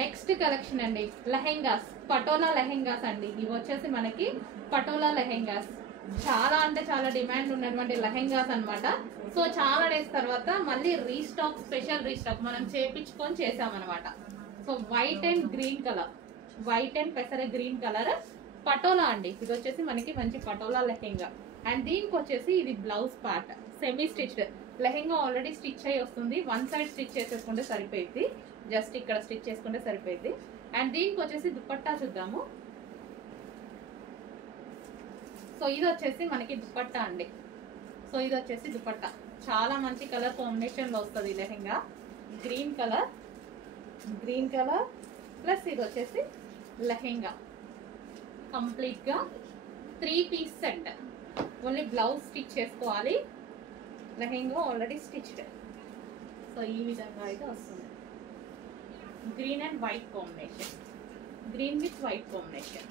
Next collection అండి లెహెంగాస్, పటోలా లెహెంగాస్ అండి. ఇవి వచ్చేసి మనకి పటోలా లెహెంగాస్, చాలా అంటే చాలా డిమాండ్ ఉన్నటువంటి లెహెంగాస్ అన్నమాట. సో చాలా డేస్ తర్వాత మళ్ళీ రీస్టాక్, స్పెషల్ రీస్టాక్ మనం చేపించుకొని చేసామన్నమాట. So white and green colour, white and పెసర గ్రీన్ కలర్ పటోలా అండి. ఇది వచ్చేసి మనకి మంచి పటోలా లెహెంగా. అండ్ దీనికి వచ్చేసి ఇది blouse part, semi stitched. Lehenga already stitch అయ్యి వస్తుంది, వన్ సైడ్ స్టిచ్ చేసేసుకుంటే సరిపోయింది, జస్ట్ ఇక్కడ స్టిచ్ చేసుకుంటే సరిపోయింది. అండ్ దీనికి వచ్చేసి దుపట్టా చూద్దాము. సో ఇది వచ్చేసి మనకి దుపట్టా అండి. సో ఇది వచ్చేసి దుపట్టా, చాలా మంచి కలర్ కాంబినేషన్ లో వస్తుంది lehenga. Green colour, green colour plus ఇది వచ్చేసి లెహెంగా. కంప్లీట్ గా 3 piece set. Only blouse stitch చేసుకోవాలి, లెహెంగా ఆల్రెడీ స్టిచ్డ్. సో ఈ విధంగా అయితే వస్తుంది. Green and white combination, green with white combination.